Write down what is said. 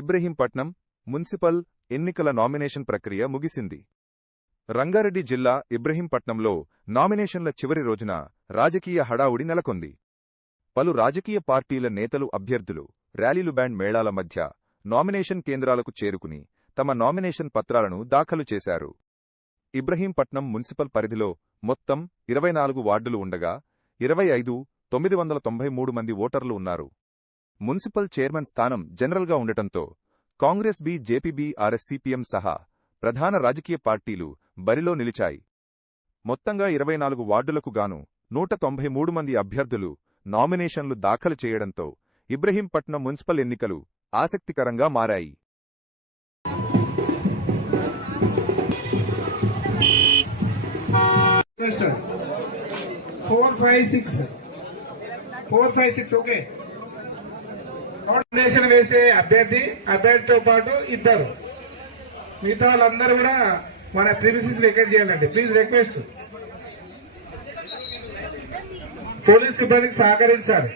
Ibrahimpatnam municipal ఎన్నికల nomination ప్రక్రియ ముగిసింది. రంగారెడ్డి జిల్లా ఇబ్రహీంపట్నంలో నామినేషన్ల చివరి రోజున రాజకీయ హడావుడి నెలకొంది. పలు రాజకీయ పార్టీల నేతలు అభ్యర్థులు ర్యాలీలు బ్యాండ్ మేళాల మధ్య నామినేషన్ కేంద్రాలకు చేరుకుని తమ నామినేషన్ పత్రాలను దాఖలు చేశారు. ఇబ్రహీంపట్నం మున్సిపల్ పరిధిలో మొత్తం 24 వార్డులు ఉండగా 25,993 మంది ఓటర్లు ఉన్నారు. మున్సిపల్ చైర్మన్ స్థానం జనరల్గా ఉండటంతో కాంగ్రెస్ బి, జేపీబీ, ఆర్ఎస్, సిపిఎం సహా ప్రధాన రాజకీయ పార్టీలు బరిలో నిలిచాయి. మొత్తంగా 24 వార్డులకు గాను 193 మంది అభ్యర్థులు నామినేషన్లు దాఖలు చేయడంతో ఇబ్రహీంపట్నం మున్సిపల్ ఎన్నికలు ఆసక్తికరంగా మారాయి. ఓకే. నామినేషన్ వేసే అభ్యర్థితో పాటు ఇద్దరు మిగతా వాళ్ళందరూ కూడా మన ప్రిమిసెస్ వెకేట్ చేయాలండి. ప్లీజ్ రిక్వెస్ట్ పోలీస్ సిబ్బందికి సహకరించాలి.